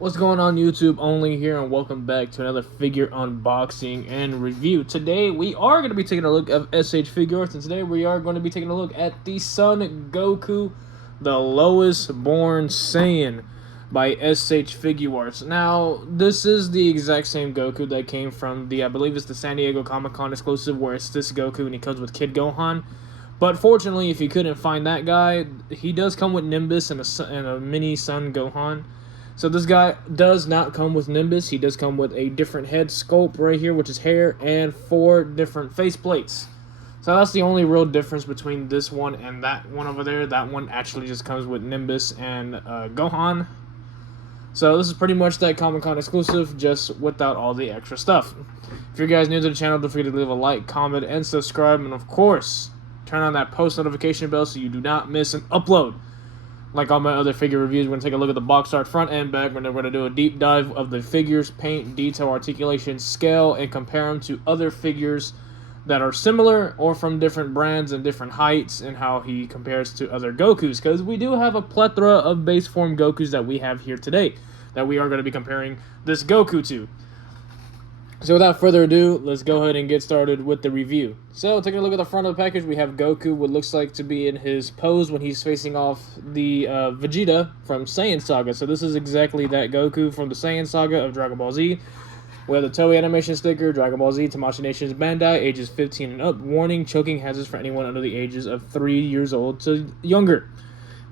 What's going on, YouTube only here, and welcome back to another figure unboxing and review. Today we are going to be taking a look at SH Figuarts, and today we are going to be taking a look at the Son Goku, the lowest born Saiyan by SH Figuarts. Now, this is the exact same Goku that came from I believe it's the San Diego Comic-Con exclusive, where it's this Goku and he comes with Kid Gohan. But fortunately, if you couldn't find that guy, he does come with Nimbus and a mini Son Gohan. So this guy does not come with Nimbus. He does come with a different head sculpt right here, which is hair, and 4 different face plates. So that's the only real difference between this one and that one over there. That one actually just comes with Nimbus and Gohan. So this is pretty much that Comic-Con exclusive, just without all the extra stuff. If you're guys new to the channel, don't forget to leave a like, comment, and subscribe. And of course, turn on that post notification bell so you do not miss an upload. Like all my other figure reviews, we're going to take a look at the box art front and back. We're going to do a deep dive of the figures, paint, detail, articulation, scale, and compare them to other figures that are similar or from different brands and different heights, and how he compares to other Gokus. Because we do have a plethora of base form Gokus that we have here today that we are going to be comparing this Goku to. So without further ado, let's go ahead and get started with the review. So taking a look at the front of the package, we have Goku, what looks like to be in his pose when he's facing off the Vegeta from Saiyan Saga. So this is exactly that Goku from the Saiyan Saga of Dragon Ball Z. We have the Toei animation sticker, Dragon Ball Z, Tamashii Nations Bandai, ages 15 and up. Warning, choking hazards for anyone under the ages of 3 years old to younger.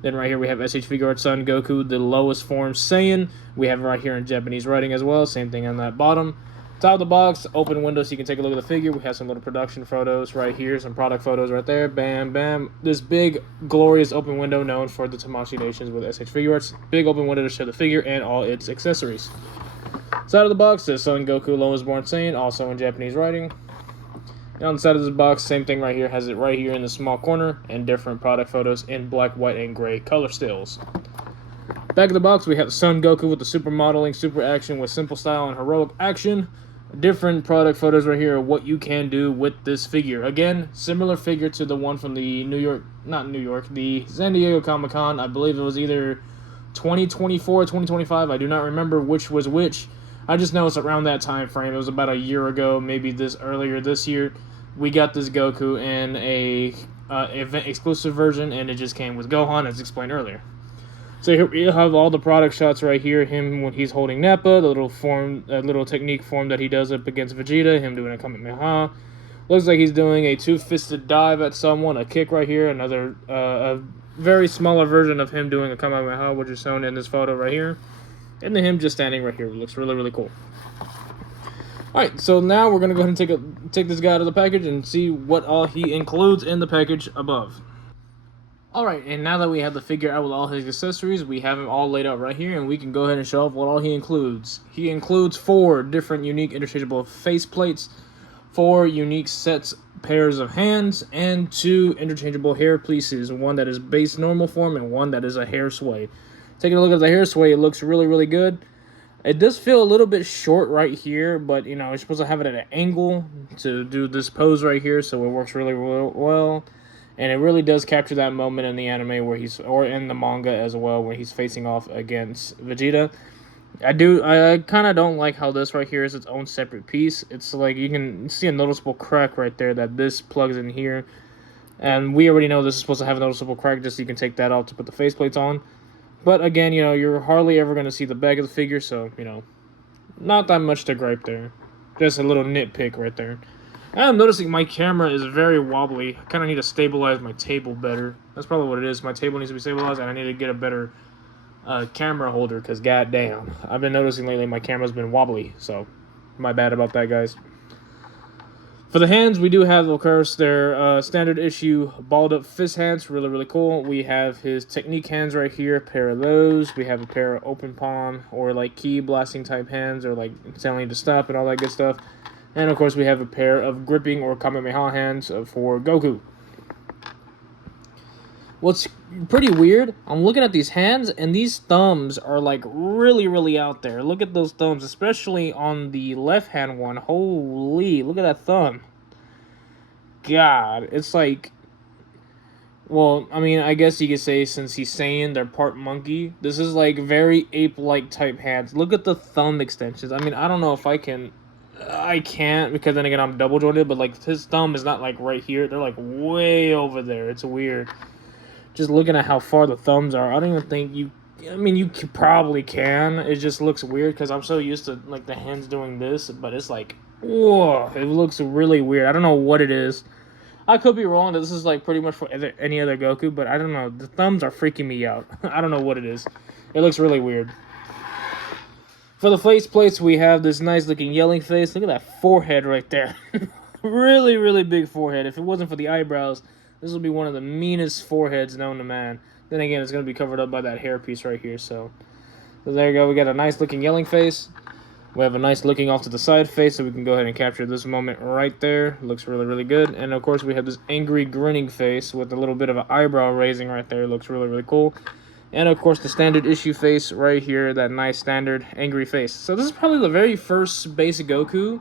Then right here we have SH Figuarts Son Goku, the lowest form Saiyan. We have it right here in Japanese writing as well, same thing on that bottom. Top of the box, open window so you can take a look at the figure. We have some little production photos right here, some product photos right there. Bam, bam. This big, glorious open window known for the Tamashii Nations with SH Figuarts. Big open window to show the figure and all its accessories. Side of the box says Son Goku, lowest born Saiyan, also in Japanese writing. And on the side of this box, same thing right here. Has it right here in the small corner, and different product photos in black, white, and gray color stills. Back of the box, we have Son Goku with the super modeling, super action with simple style and heroic action. Different product photos right here of what you can do with this figure. Again, similar figure to the one from the the San Diego Comic-Con. I believe it was either 2024 or 2025. I do not remember which was which. I just know it's around that time frame. It was about a year ago, maybe earlier this year. We got this Goku in a event exclusive version, and it just came with Gohan, as explained earlier. So here we have all the product shots right here. Him when he's holding Nappa, the little technique form that he does up against Vegeta. Him doing a Kamehameha. Looks like he's doing a two-fisted dive at someone. A kick right here. Another a very smaller version of him doing a Kamehameha, which is shown in this photo right here. And then him just standing right here. It looks really, really cool. Alright, so now we're gonna go ahead and take this guy out of the package and see what all he includes in the package above. Alright, and now that we have the figure out with all his accessories, we have him all laid out right here, and we can go ahead and show off what all he includes. He includes 4 different unique interchangeable face plates, 4 unique pairs of hands, and 2 interchangeable hair pieces, one that is base normal form and one that is a hair sway. Taking a look at the hair sway, it looks really, really good. It does feel a little bit short right here, but you know, you're supposed to have it at an angle to do this pose right here, so it works really, really well. And it really does capture that moment in the anime or in the manga as well, where he's facing off against Vegeta. I kind of don't like how this right here is its own separate piece. It's like you can see a noticeable crack right there that this plugs in here. And we already know this is supposed to have a noticeable crack, just so you can take that off to put the faceplates on. But again, you know, you're hardly ever going to see the back of the figure, so, you know, not that much to gripe there. Just a little nitpick right there. I'm noticing my camera is very wobbly. I kind of need to stabilize my table better. That's probably what it is. My table needs to be stabilized, and I need to get a better camera holder, because goddamn, I've been noticing lately my camera's been wobbly, so my bad about that, guys. For the hands, we do have, of course, their standard issue balled up fist hands. Really, really cool. We have his technique hands right here, a pair of those. We have a pair of open palm or like key blasting type hands, or like telling you to stop and all that good stuff. And, of course, we have a pair of gripping or Kamehameha hands for Goku. What's pretty weird, I'm looking at these hands, and these thumbs are, like, really, really out there. Look at those thumbs, especially on the left-hand one. Holy, look at that thumb. God, it's like... Well, I mean, I guess you could say since he's Saiyan, they're part monkey. This is like very ape-like type hands. Look at the thumb extensions. I mean, I don't know if I can. I can't because then again I'm double jointed. But like his thumb is not like right here. They're like way over there. It's weird. Just looking at how far the thumbs are, I don't even think you. I mean, you probably can. It just looks weird because I'm so used to like the hands doing this, but it's like, whoa, it looks really weird. I don't know what it is. I could be wrong. This is like pretty much for any other Goku, but I don't know. The thumbs are freaking me out. I don't know what it is. It looks really weird. For the face plates, we have this nice looking yelling face. Look at that forehead right there. Really, really big forehead. If it wasn't for the eyebrows, this would be one of the meanest foreheads known to man. Then again, it's going to be covered up by that hairpiece right here. So there you go. We got a nice looking yelling face. We have a nice looking off to the side face, so we can go ahead and capture this moment right there. Looks really, really good. And of course, we have this angry grinning face with a little bit of an eyebrow raising right there. Looks really, really cool. And of course, the standard issue face right here, that nice standard angry face. So this is probably the very first basic Goku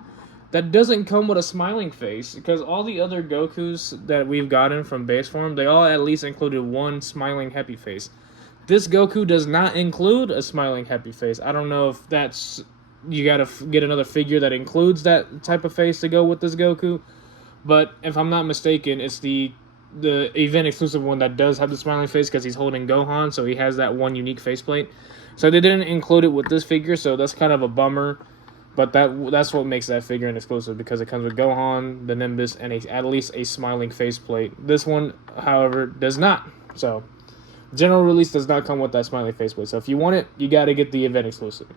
that doesn't come with a smiling face, because all the other Gokus that we've gotten from base form, they all at least included one smiling happy face. This Goku does not include a smiling happy face. I don't know if that's... You gotta get another figure that includes that type of face to go with this Goku. But if I'm not mistaken, it's the event exclusive one that does have the smiling face because he's holding Gohan, so he has that one unique faceplate. So they didn't include it with this figure, so that's kind of a bummer. But that's what makes that figure an exclusive, because it comes with Gohan, the Nimbus, and at least a smiling faceplate. This one, however, does not. So general release does not come with that smiling faceplate. So if you want it, you got to get the event exclusive.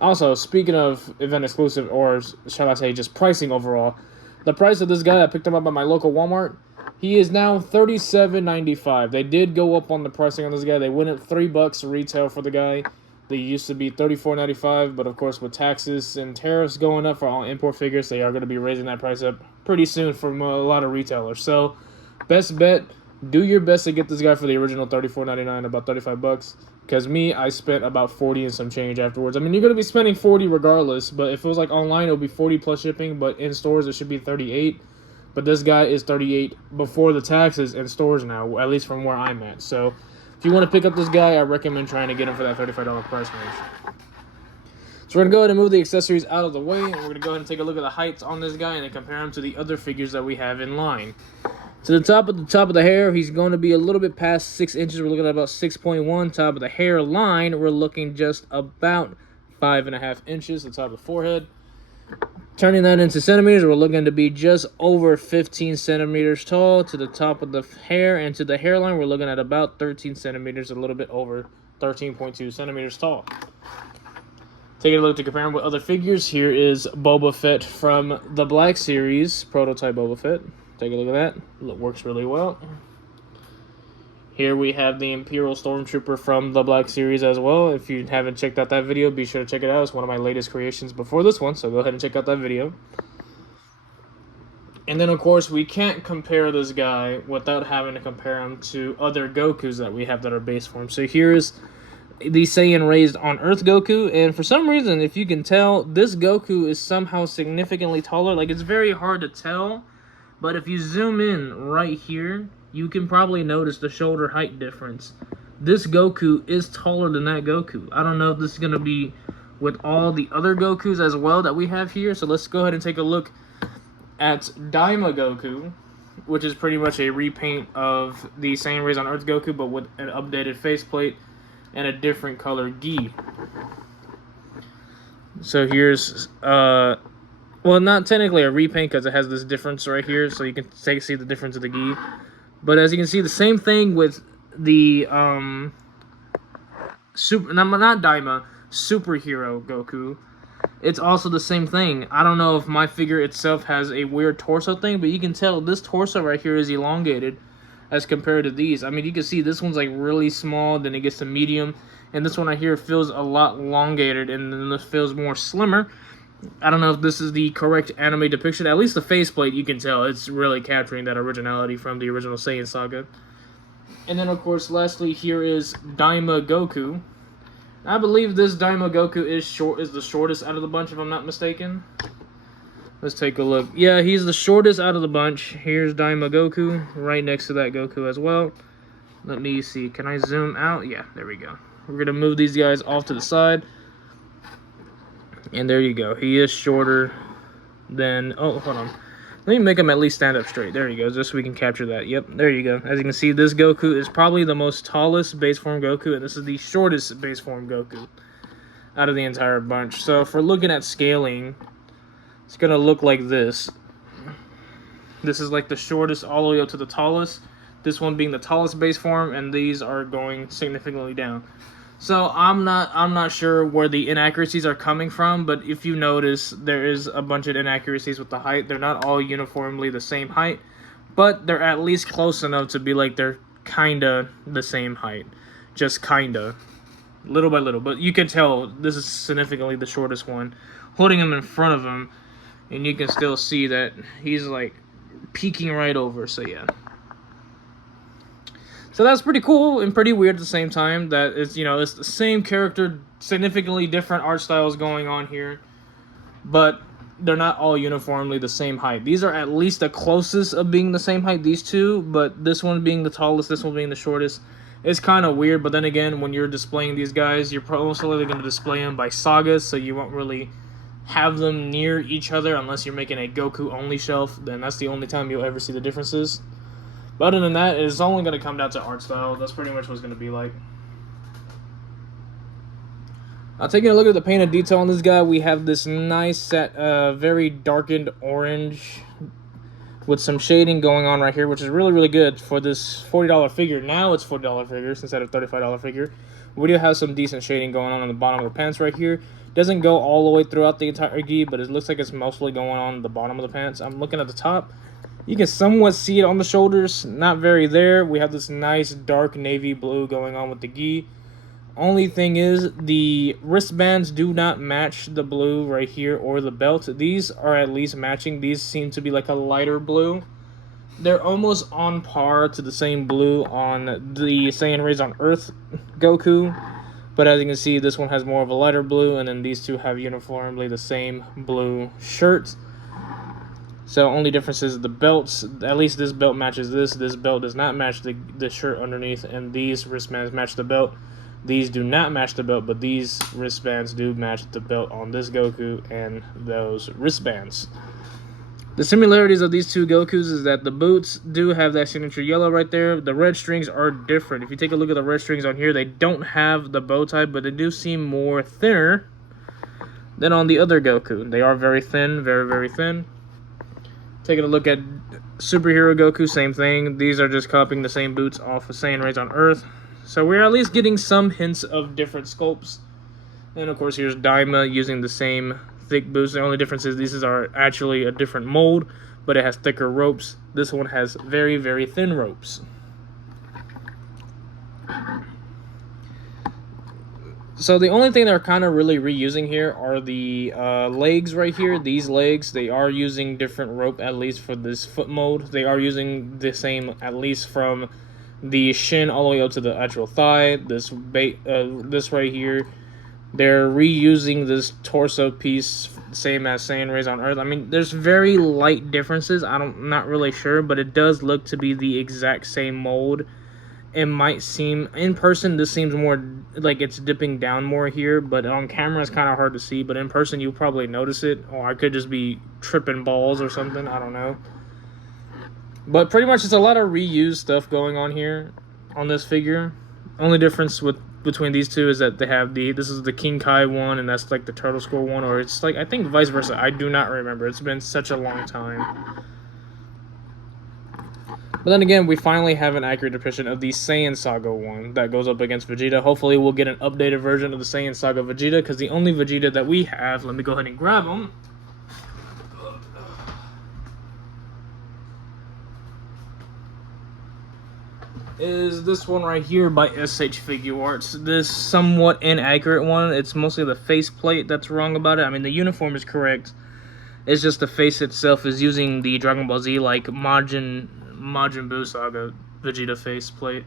Also, speaking of event exclusive, or shall I say just pricing overall, the price of this guy, I picked him up at my local Walmart, he is now $37.95. They did go up on the pricing on this guy. They went up $3 retail for the guy. They used to be $34.95, but of course with taxes and tariffs going up for all import figures, they are going to be raising that price up pretty soon from a lot of retailers. So, best bet, do your best to get this guy for the original $34.99, about $35. Because I spent about 40 and some change afterwards. I mean, you're going to be spending 40 regardless, but if it was like online, it would be 40 plus shipping, but in stores, it should be 38. But this guy is 38 before the taxes in stores now, at least from where I'm at. So, if you want to pick up this guy, I recommend trying to get him for that $35 price range. So we're going to go ahead and move the accessories out of the way, and we're going to go ahead and take a look at the heights on this guy and then compare him to the other figures that we have in line. To the top of the hair, he's going to be a little bit past 6 inches. We're looking at about 6.1. Top of the hairline, we're looking just about 5.5 inches. The top of the forehead. Turning that into centimeters, we're looking to be just over 15 centimeters tall. To the top of the hair and to the hairline, we're looking at about 13 centimeters, a little bit over 13.2 centimeters tall. Taking a look to compare him with other figures, here is Boba Fett from the Black Series, prototype Boba Fett. Take a look at that. It works really well. Here we have the Imperial Stormtrooper from the Black Series as well. If you haven't checked out that video, be sure to check it out. It's one of my latest creations before this one, so go ahead and check out that video. And then, of course, we can't compare this guy without having to compare him to other Gokus that we have that are base form. So here is the Saiyan raised on Earth Goku, and for some reason, if you can tell, this Goku is somehow significantly taller. Like, it's very hard to tell. But if you zoom in right here, you can probably notice the shoulder height difference. This Goku is taller than that Goku. I don't know if this is going to be with all the other Gokus as well that we have here. So let's go ahead and take a look at Daima Goku, which is pretty much a repaint of the Saiyan Raised on Earth Goku, but with an updated faceplate and a different color gi. So here's... well, not technically a repaint because it has this difference right here, so you can see the difference of the gi. But as you can see, the same thing with the not Daima, Superhero Goku. It's also the same thing. I don't know if my figure itself has a weird torso thing, but you can tell this torso right here is elongated as compared to these. I mean, you can see this one's like really small, then it gets to medium, and this one right here feels a lot elongated, and then this feels more slimmer. I don't know if this is the correct anime depiction. At least the faceplate, you can tell. It's really capturing that originality from the original Saiyan saga. And then, of course, lastly, here is Daima Goku. I believe this Daima Goku is the shortest out of the bunch, if I'm not mistaken. Let's take a look. Yeah, he's the shortest out of the bunch. Here's Daima Goku, right next to that Goku as well. Let me see. Can I zoom out? Yeah, there we go. We're going to move these guys off to the side. And there you go. He is shorter than... Oh, hold on. Let me make him at least stand up straight. There you go, just so we can capture that. Yep, there you go. As you can see, this Goku is probably the most tallest base form Goku, and this is the shortest base form Goku out of the entire bunch. So if we're looking at scaling, it's going to look like this. This is like the shortest all the way up to the tallest. This one being the tallest base form, and these are going significantly down. So I'm not sure where the inaccuracies are coming from, but if you notice, there is a bunch of inaccuracies with the height. They're not all uniformly the same height, but they're at least close enough to be like they're kinda the same height. Just kinda. Little by little. But you can tell this is significantly the shortest one. Holding him in front of him, and you can still see that he's like peeking right over, so yeah. So that's pretty cool and pretty weird at the same time. That it's, you know, it's the same character, significantly different art styles going on here, but they're not all uniformly the same height. These are at least the closest of being the same height, these two, but this one being the tallest, this one being the shortest, is kind of weird. But then again, when you're displaying these guys, you're most likely going to display them by sagas, so you won't really have them near each other unless you're making a Goku only shelf. Then that's the only time you'll ever see the differences. But other than that, it's only going to come down to art style. That's pretty much what it's going to be like. Now, taking a look at the painted detail on this guy, we have this nice, very darkened orange with some shading going on right here, which is really, really good for this $40 figure. Now it's $40 figures instead of $35 figure. We do have some decent shading going on the bottom of the pants right here. Doesn't go all the way throughout the entire gi, but it looks like it's mostly going on the bottom of the pants. I'm looking at the top. You can somewhat see it on the shoulders, not very there. We have this nice dark navy blue going on with the gi. Only thing is, the wristbands do not match the blue right here or the belt. These are at least matching. These seem to be like a lighter blue. They're almost on par to the same blue on the Saiyan Rays on Earth Goku. But as you can see, this one has more of a lighter blue, and then these two have uniformly the same blue shirt. So only difference is the belts. At least this belt matches this. This belt does not match the shirt underneath, and these wristbands match the belt. These do not match the belt, but these wristbands do match the belt on this Goku and those wristbands. The similarities of these two Gokus is that the boots do have that signature yellow right there. The red strings are different. If you take a look at the red strings on here, they don't have the bow tie, but they do seem more thinner than on the other Goku. They are very thin, very, very thin. Taking a look at Superhero Goku, same thing. These are just copying the same boots off of Saiyan Rays on Earth. So we're at least getting some hints of different sculpts. And of course, here's Daima using the same thick boots. The only difference is these are actually a different mold, but it has thicker ropes. This one has very, very thin ropes. So the only thing they're kind of really reusing here are the legs right here. These legs, they are using different rope, at least for this foot mold. They are using the same, at least from the shin all the way up to the actual thigh. This right here, they're reusing this torso piece, same as Saiyan Rays on Earth. I mean, there's very light differences. I'm not really sure, but it does look to be the exact same mold. It might seem, in person, this seems more like it's dipping down more here, but on camera it's kind of hard to see, but in person you'll probably notice it, or I could just be tripping balls or something, I don't know. But pretty much it's a lot of reused stuff going on here on this figure. Only difference between these two is that they have this is the King Kai one, and that's like the Turtle Skull one, or it's like, I think vice versa. I do not remember. It's been such a long time. But then again, we finally have an accurate depiction of the Saiyan Saga one that goes up against Vegeta. Hopefully we'll get an updated version of the Saiyan Saga Vegeta, because the only Vegeta that we have, let me go ahead and grab him, is this one right here by SH Figuarts. This somewhat inaccurate one. It's mostly the face plate that's wrong about it. I mean, the uniform is correct. It's just the face itself is using the Dragon Ball Z like Majin Buu Saga Vegeta face plate.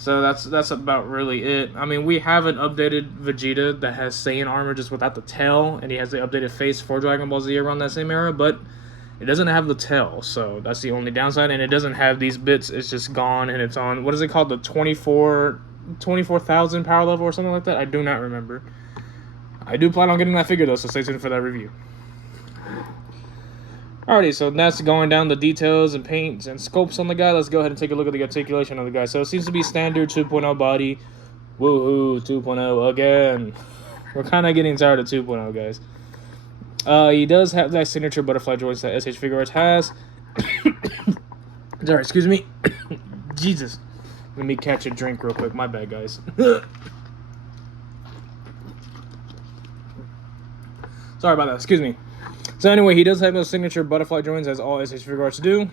So that's about really it. I mean, we have an updated Vegeta that has Saiyan armor just without the tail, and he has the updated face for Dragon Ball Z around that same era, but it doesn't have the tail, so that's the only downside, and it doesn't have these bits. It's just gone, and it's on, what is it called, the 24,000 power level or something like that? I do not remember. I do plan on getting that figure, though, so stay tuned for that review. Alrighty, so that's going down the details and paints and scopes on the guy. Let's go ahead and take a look at the articulation of the guy. So it seems to be standard 2.0 body. Woohoo, 2.0 again. We're kind of getting tired of 2.0, guys. He does have that signature butterfly joints that SH Figuarts has. Sorry, excuse me. Jesus. Let me catch a drink real quick. My bad, guys. Sorry about that. Excuse me. So anyway, he does have those signature butterfly joints, as all SH Figuarts do.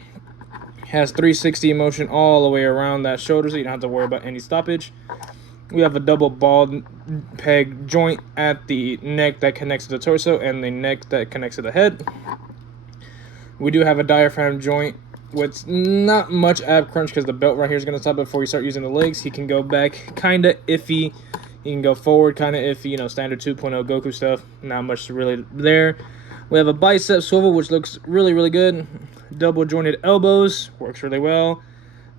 Has 360 motion all the way around that shoulder, so you don't have to worry about any stoppage. We have a double ball peg joint at the neck that connects to the torso and the neck that connects to the head. We do have a diaphragm joint with not much ab crunch because the belt right here is going to stop before you start using the legs. He can go back kind of iffy. He can go forward kind of iffy, you know, standard 2.0 Goku stuff. Not much really there. We have a bicep swivel, which looks really, really good. Double jointed elbows, works really well.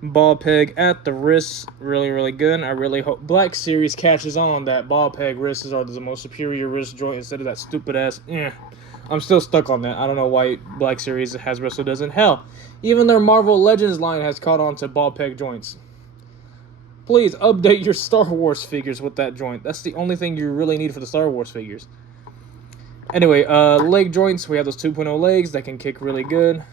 Ball peg at the wrists, really, really good. I really hope Black Series catches on that ball peg wrists are the most superior wrist joint instead of that stupid ass. I'm still stuck on that. I don't know why Black Series Hasbro doesn't. Hell, even their Marvel Legends line has caught on to ball peg joints. Please update your Star Wars figures with that joint. That's the only thing you really need for the Star Wars figures. Anyway, leg joints. We have those 2.0 legs that can kick really good.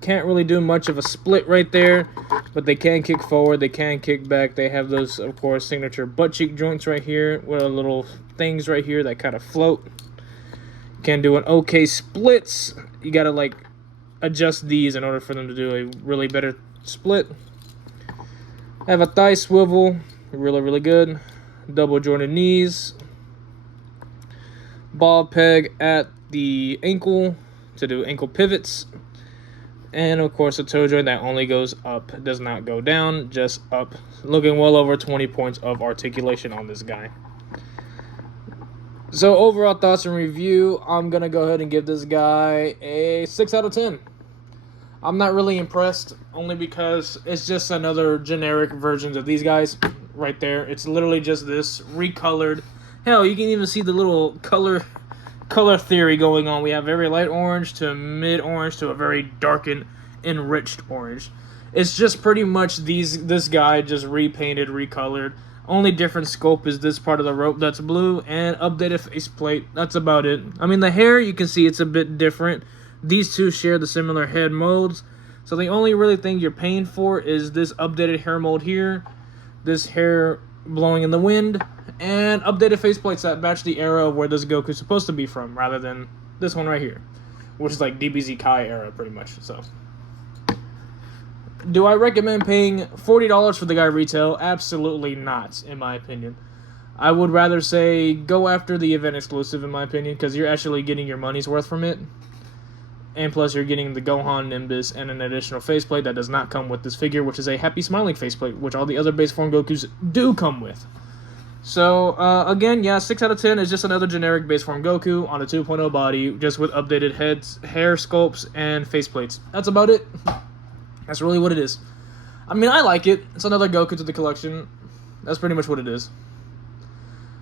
Can't really do much of a split right there, but they can kick forward, they can kick back. They have those, of course, signature butt cheek joints right here with little things right here that kind of float. Can do an okay splits. You gotta like adjust these in order for them to do a really better split. Have a thigh swivel, really, really good. Double jointed knees. Ball peg at the ankle to do ankle pivots. And of course a toe joint that only goes up, does not go down, just up. Looking well over 20 points of articulation on this guy. So overall thoughts and review, I'm going to go ahead and give this guy a 6 out of 10. I'm not really impressed, only because it's just another generic version of these guys right there. It's literally just this recolored. Hell, you can even see the little color theory going on. We have very light orange to mid orange to a very darkened, enriched orange. It's just pretty much this guy just repainted, recolored. Only different scope is this part of the rope that's blue and updated faceplate. That's about it. I mean, the hair, you can see it's a bit different. These two share the similar head molds. So the only really thing you're paying for is this updated hair mold here, this hair blowing in the wind, and updated faceplates that match the era of where this Goku is supposed to be from, rather than this one right here, which is like DBZ Kai era pretty much. So, do I recommend paying $40 for the guy retail? Absolutely not, in my opinion. I would rather say go after the event exclusive, in my opinion, because you're actually getting your money's worth from it. And plus, you're getting the Gohan Nimbus and an additional faceplate that does not come with this figure, which is a happy smiling faceplate, which all the other base form Gokus do come with. So, again, yeah, 6 out of 10 is just another generic base form Goku on a 2.0 body, just with updated heads, hair sculpts, and faceplates. That's about it. That's really what it is. I mean, I like it. It's another Goku to the collection. That's pretty much what it is.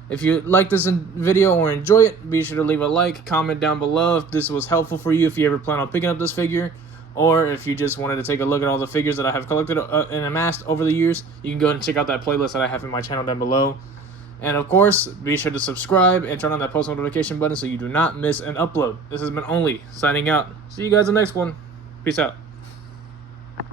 If you like this video or enjoy it, be sure to leave a like, comment down below if this was helpful for you, if you ever plan on picking up this figure, or if you just wanted to take a look at all the figures that I have collected and amassed over the years. You can go ahead and check out that playlist that I have in my channel down below. And of course, be sure to subscribe and turn on that post notification button so you do not miss an upload. This has been Only, signing out. See you guys in the next one. Peace out.